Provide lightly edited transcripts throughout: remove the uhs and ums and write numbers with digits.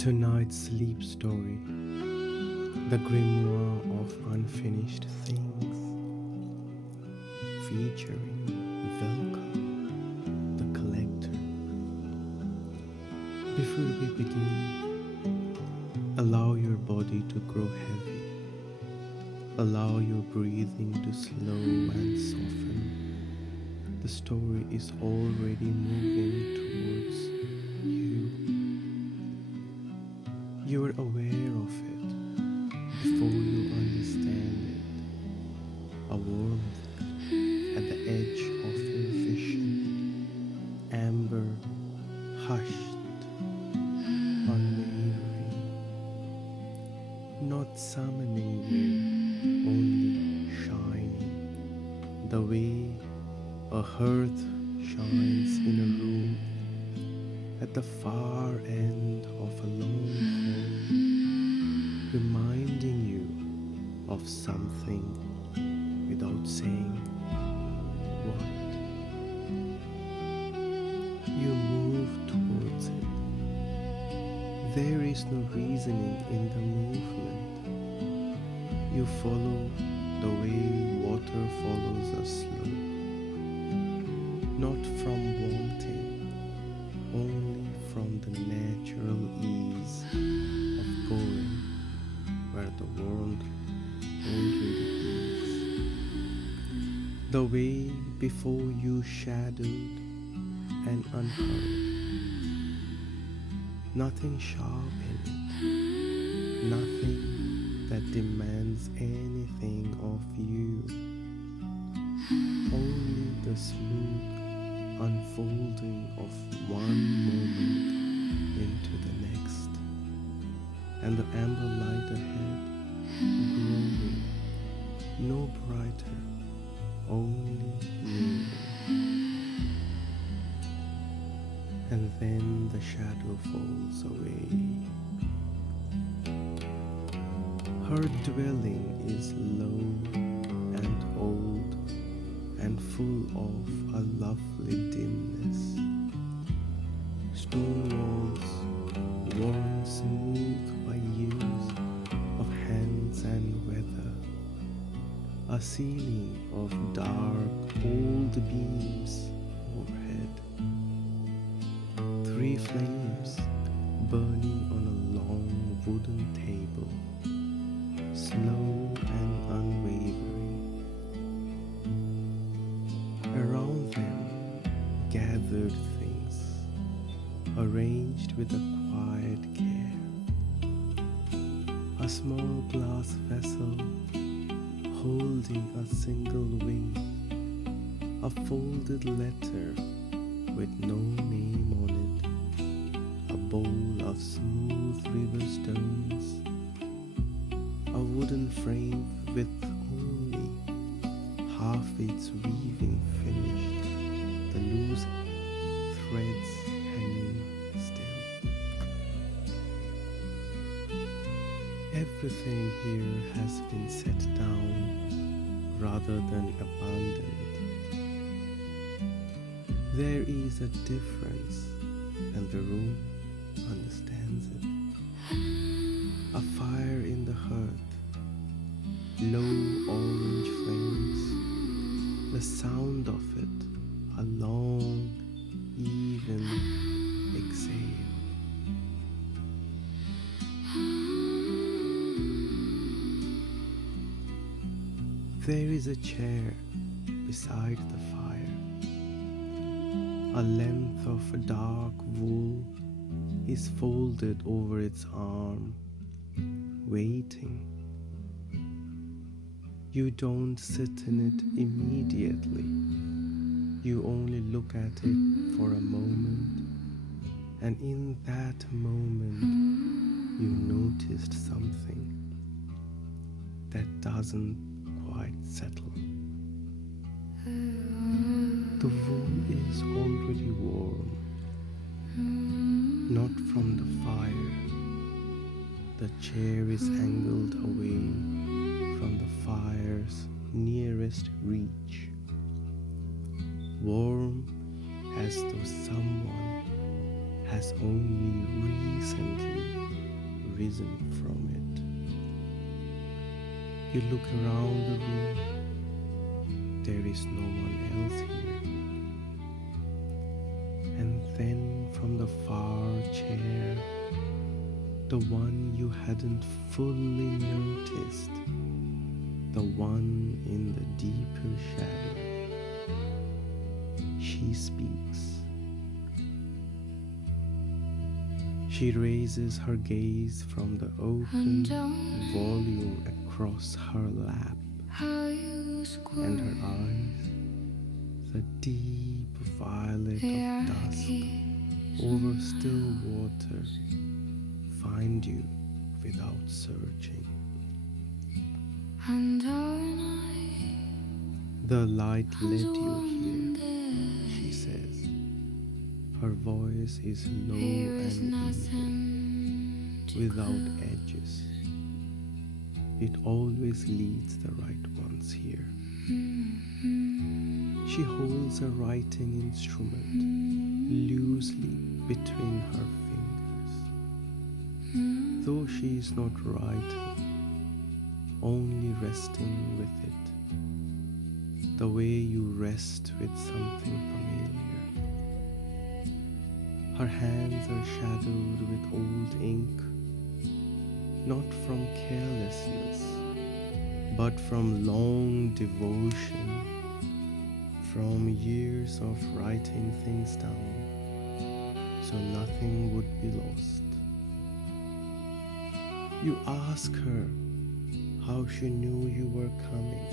Tonight's sleep story, The Grimoire of Unfinished Things, featuring Velka, the Collector. Before we begin, allow your body to grow heavy. Allow your breathing to slow and soften. The story is already moving towards you. You are aware of it before you understand it. A warmth at the edge of your vision, amber, hushed, unwavering, not summoning you, only shining, the way a hearth shines in a room at the far end of a long hall, reminding you of something without saying what. You move towards it. There is no reasoning in the movement. You follow the way water follows a slope, not from wanting, only from the natural ease of going where the world already is. The way before you shadowed and unhurried. Nothing sharp in it, nothing that demands anything of you. Only the smooth unfolding of one moment into the next, and the amber light ahead growing, no brighter, only nearer. And then the shadow falls away. Her dwelling is low and old and full of a lovely dimness. Stone walls worn smooth by years of hands and weather. A ceiling of dark old beams overhead. 3 flames burning on a long wooden table, slow and unwavering. Around them gathered things, arranged with a quiet care. A small glass vessel holding a single wing, a folded letter with no name on it, a bowl of smooth river stones, a wooden frame with only half its weaving finished, the loose threads hanging still. Everything here has been set down rather than abandoned. There is a difference, and the room understands it. A fire in the hearth, low orange flames, the sound of it, a long, even exhale. There is a chair beside the fire. A length of dark wool is folded over its arm, waiting. You don't sit in it immediately. You only look at it for a moment, and in that moment you noticed something that doesn't quite settle. The wool is already warm, not from the fire. The chair is angled away from the fire's nearest reach, warm as though someone has only recently arisen from it. You look around the room. There is no one else here. And then from the far chair, the one you hadn't fully noticed, the one in the deeper shadow, she speaks. She raises her gaze from the open volume across her lap, and her eyes, the deep violet of dusk over still water, find you without searching. The light led you here, she says. Her voice is low and even, without edges. It always leads the right ones here. She holds a writing instrument loosely between her fingers, though she is not writing, only resting with it, the way you rest with something familiar. Her hands are shadowed with old ink, not from carelessness, but from long devotion, from years of writing things down, so nothing would be lost. You ask her how she knew you were coming.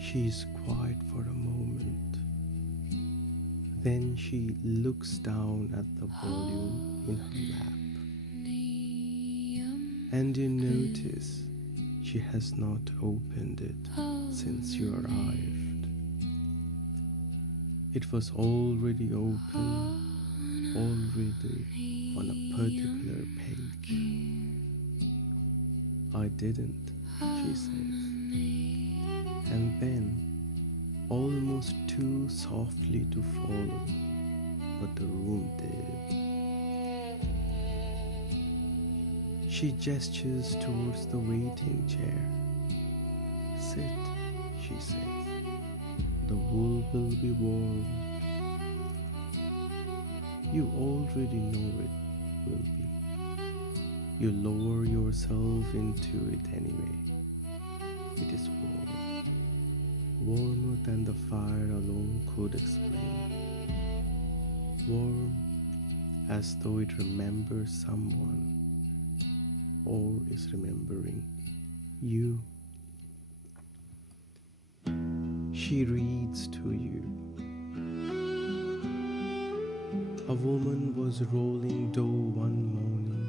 She is quiet for a moment. Then she looks down at the volume in her lap, and you notice she has not opened it since you arrived. It was already open, already on a particular page. I didn't, she says, and then, almost too softly to follow, but the room did. She gestures towards the waiting chair. Sit, she says. The wool will be warm. You already know it will be. You lower yourself into it anyway. It is warm. Warmer than the fire alone could explain. Warm as though it remembers someone, or is remembering you. She reads to you. A woman was rolling dough one morning.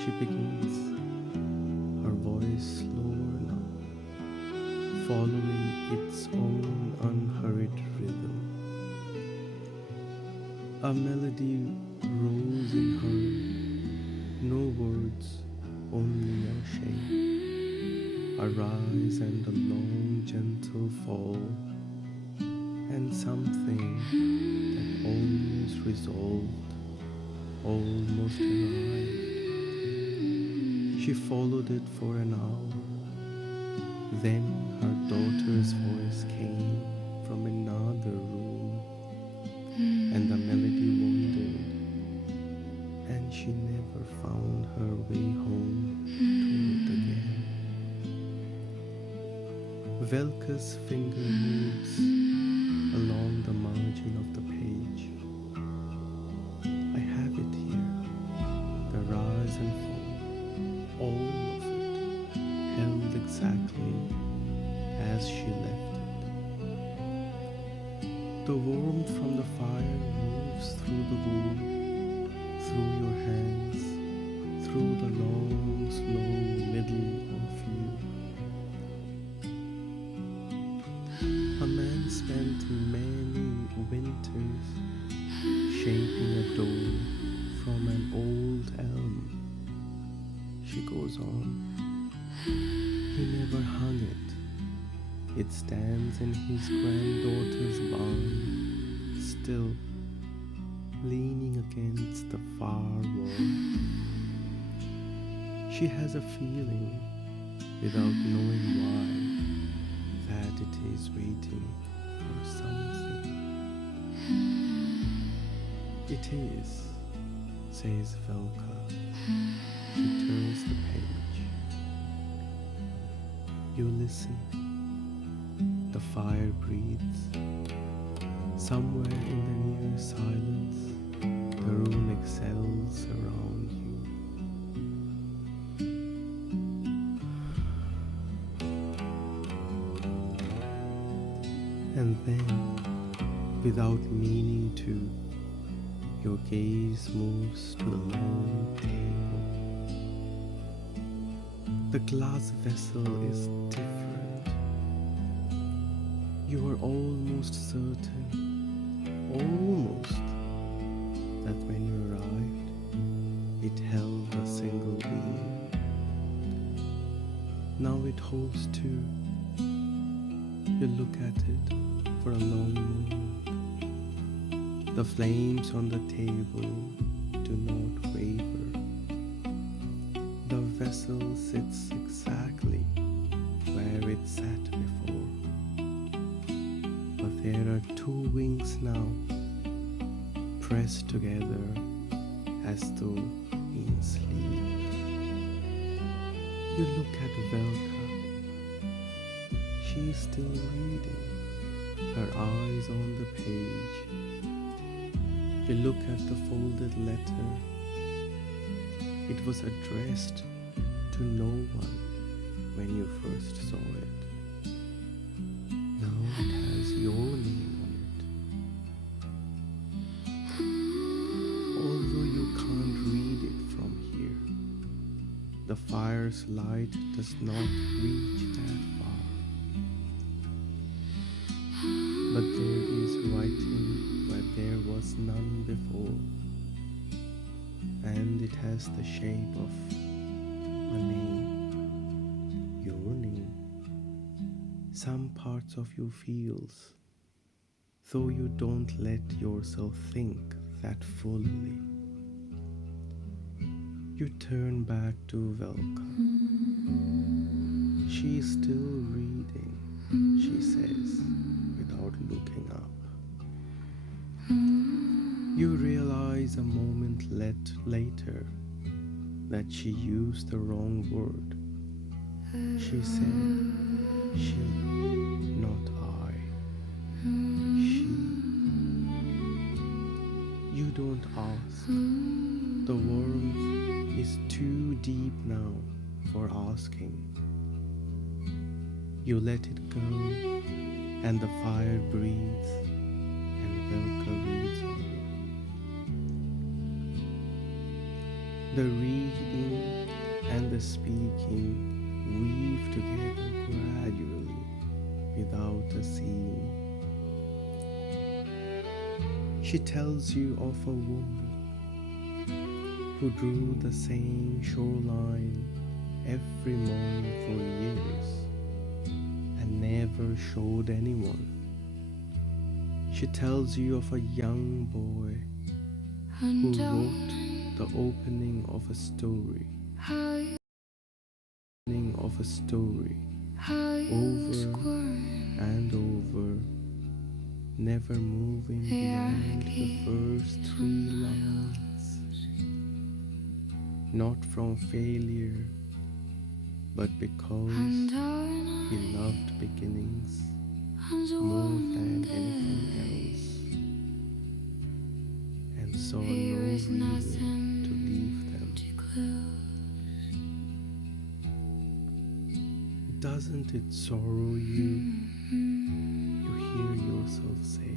She begins, her voice slower now, following its own unhurried rhythm. A melody rose in her, no words, only a shape, a rise and a long gentle fall, and something that almost resolved, almost arrived. She followed it for an hour. Then her daughter's voice came from another room, and the melody wandered, and she never found her way home to it again. Velka's finger moves along the margin of the page. I have it here, the rise and fall, all of it, held exactly as she left it. The warmth from the fire moves through the wool, through your hands, through the long, slow middle of you. A man spent many winters shaping a door from an old elm. She goes on. He never hung it. It stands in his granddaughter's barn, still, leaning against the far wall. She has a feeling, without knowing why, that it is waiting for something. It is, says Velka. She turns the page. You listen. The fire breathes. Somewhere in the near silence, the room exhales around you. And then, without meaning to, your gaze moves to the long table. The glass vessel is different. You are almost certain, that when you arrived, it held a single being. Now it holds two. You look at it for a long moment. The flames on the table do not waver. The vessel sits exactly where it sat before. But there are two wings now, pressed together as though in sleep. You look at Velka. She is still reading, her eyes on the page. You look at the folded letter. It was addressed to no one when you first saw it. Now it has your name on it. Although you can't read it from here, the fire's light does not reach that far. But there is writing where there was none before, and it has the shape of a name, your name. Some parts of you feels, though you don't let yourself think that fully. You turn back to Velka. She is still reading, she says, without looking up. You realize a moment later that she used the wrong word. She said, she, not I. She. You don't ask. The warmth is too deep now for asking. You let it go, and the fire breathes, and Velka reads on. The reading and the speaking weave together gradually, without a seam. She tells you of a woman who drew the same shoreline every morning for years and never showed anyone. She tells you of a young boy who wrote the opening of a story, over and over, never moving beyond the first 3 lines. Not from failure, but because he loved beginnings more than anything else, and saw no reason to leave them. Doesn't it sorrow you? You hear yourself say.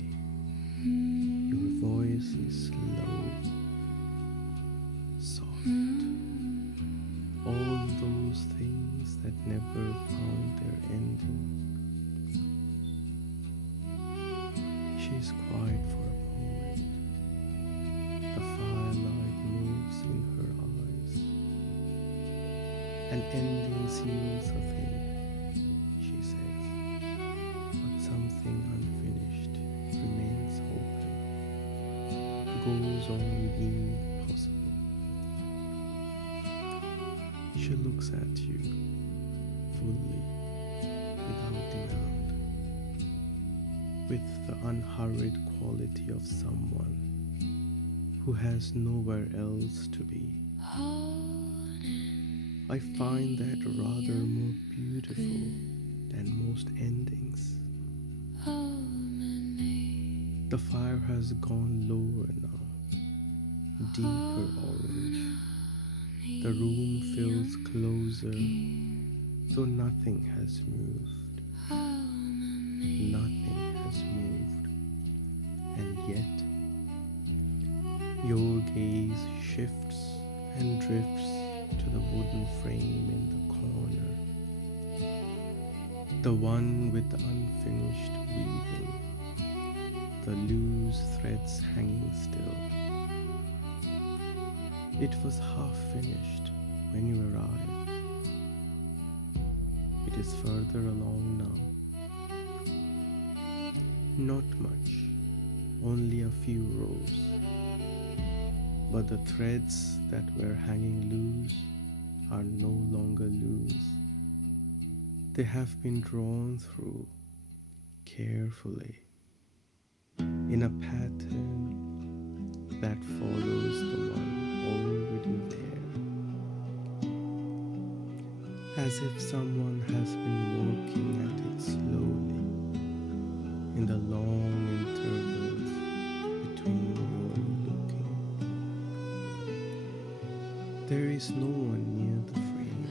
Your voice is low, soft. All those things that never found their ending. She's quiet for a moment. The firelight moves in her eyes. An ending seals a thing, she says, but something unfinished remains open. goes on being possible. She looks at you fully, without demand, with the unhurried quality of someone who has nowhere else to be. I find that rather more beautiful than most endings. The fire has gone lower now, deeper orange. The room feels closer, though nothing has moved. Nothing has moved. And yet, your gaze shifts and drifts to the wooden frame in the corner, the one with the unfinished weaving, the loose threads hanging still. It was half finished when you arrived. It is further along now. Not much, only a few rows. But the threads that were hanging loose are no longer loose. They have been drawn through carefully in a pattern that follows the one already there, as if someone has been working at it slowly in the long intervals between your looking. There is no one near the frame.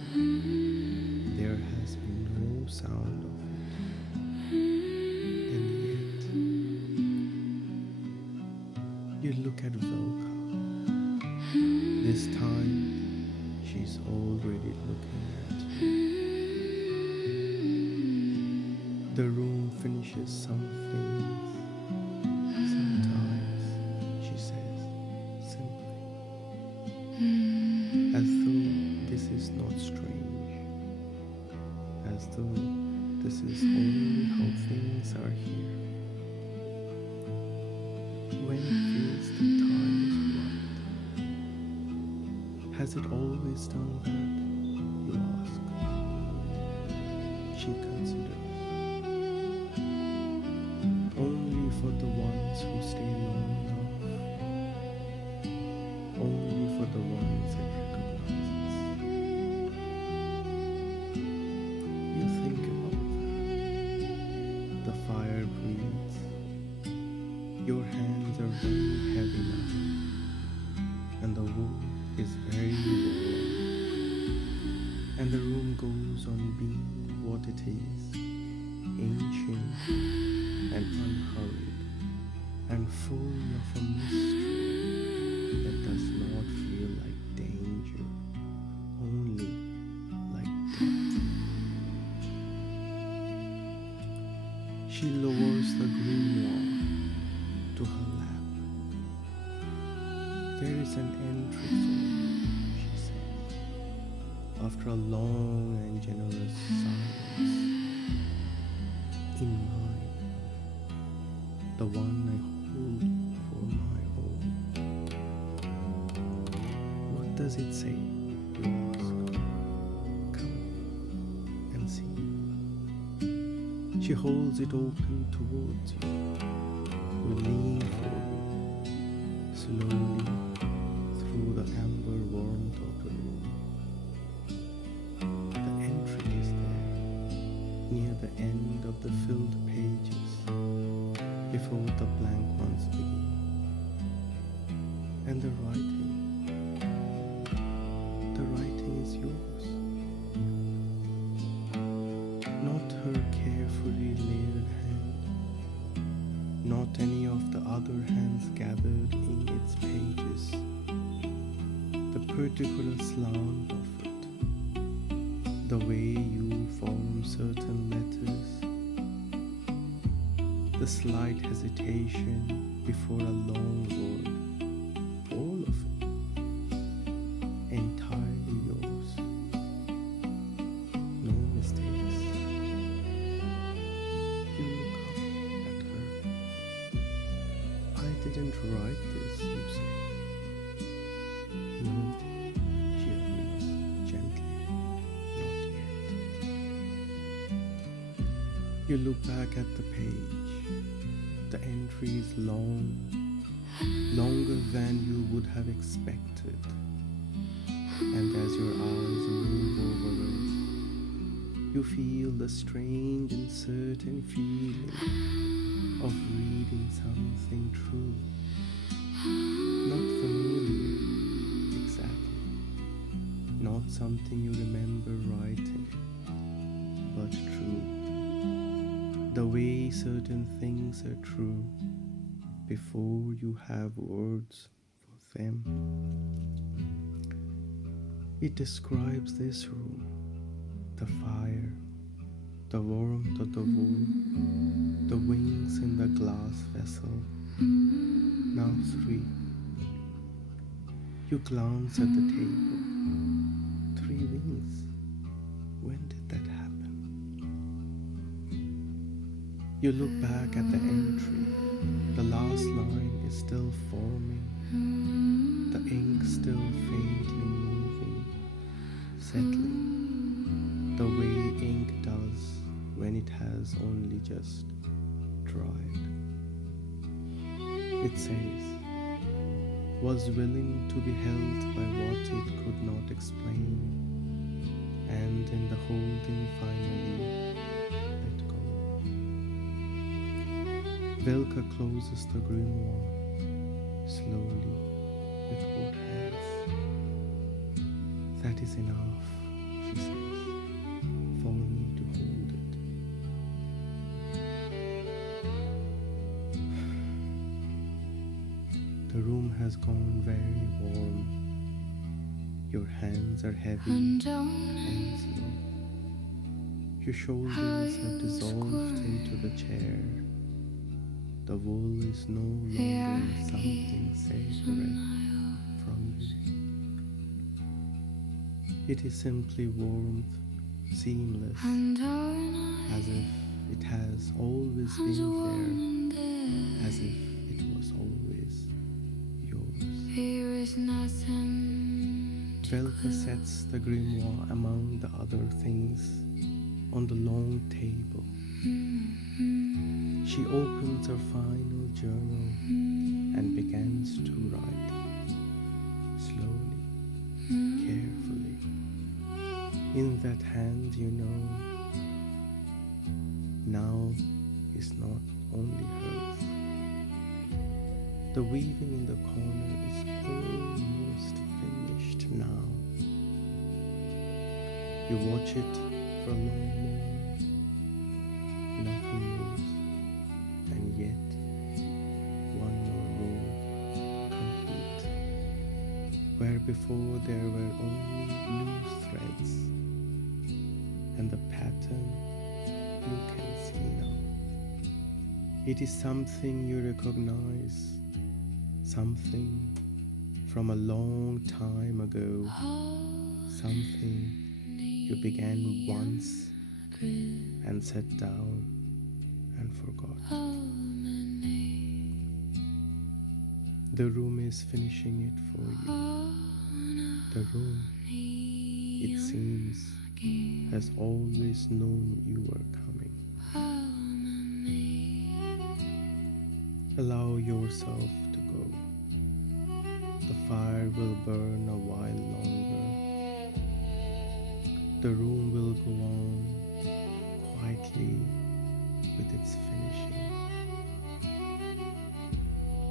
There has been no sound of it. And yet, you look at Velka. This time, she's already looking at you. The room finishes some things. Sometimes, she says, simply, as though this is not strange, as though this is only how things are here. When it feels the time is right. Has it always done that, you ask? She considers. Only for the ones who stay long enough. Only for the ones it recognizes. You think about that. The fire breathes. Your hands are very heavy now, and the wood is very warm, and the room goes on being what it is, ancient and unhurried, and full of a mystery that does not feel like danger, only like depth. She lowers the grimoire to her lap. There is an entry for you, she says, after a long and generous silence. In mine, the one I hold for my own. What does it say, you ask? Come and see. She holds it open towards you. You lean forward, slowly through the amber warmth of the room. The entry is there, near the end of the filled pages, before the blank ones begin. And the writing is yours. Not her carefully layered hand, not any of the other hands gathered in its pages. The particular slant of it, the way you form certain letters, the slight hesitation before a long word, all of it, entirely yours. No mistakes. You look up at her. I didn't write write this, you say. No, she agrees gently. Not yet. You look back at the page. The entry is long, longer than you would have expected. And as your eyes move over it, you feel the strange and certain feeling of reading something true. Not familiar, exactly. Not something you remember writing, but true. The way certain things are true before you have words for them. It describes this room, the fire, the warmth of the wood, the wings in the glass vessel. Now 3. You glance at the table. 3 wings. When did that happen? You look back at the entry. The last line is still forming. The ink still faintly moving, settling, the way ink does when it has only just dried. It says, was willing to be held by what it could not explain, and in the holding finally let go. Velka closes the grimoire slowly with both hands. That is enough, she says, for me to hold it. The room has gone very warm. Your hands are heavy and slow. Your shoulders have dissolved into the chair. The wool is no longer something separate from you. It is simply warmth, seamless, as if it has always been there, as if it was always yours. Velka sets the grimoire among the other things on the long table. She opens her final journal and begins to write, slowly, carefully. In that hand, you know, now is not only hers. The weaving in the corner is almost finished now. You watch it for a long moment. Nothing moves. And yet, one more row complete, where before there were only loose threads, and the pattern you can see now. It is something you recognize, something from a long time ago, something you began once and set down and forgot. The room is finishing it for you. The room, it seems, has always known you were coming. Allow yourself to go. The fire will burn a while longer. The room will go on quietly with its finishing.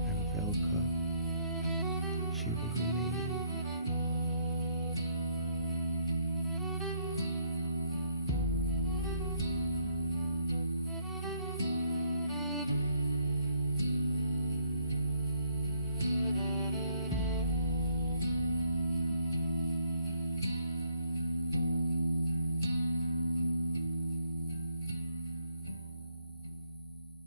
And Velka, she will remain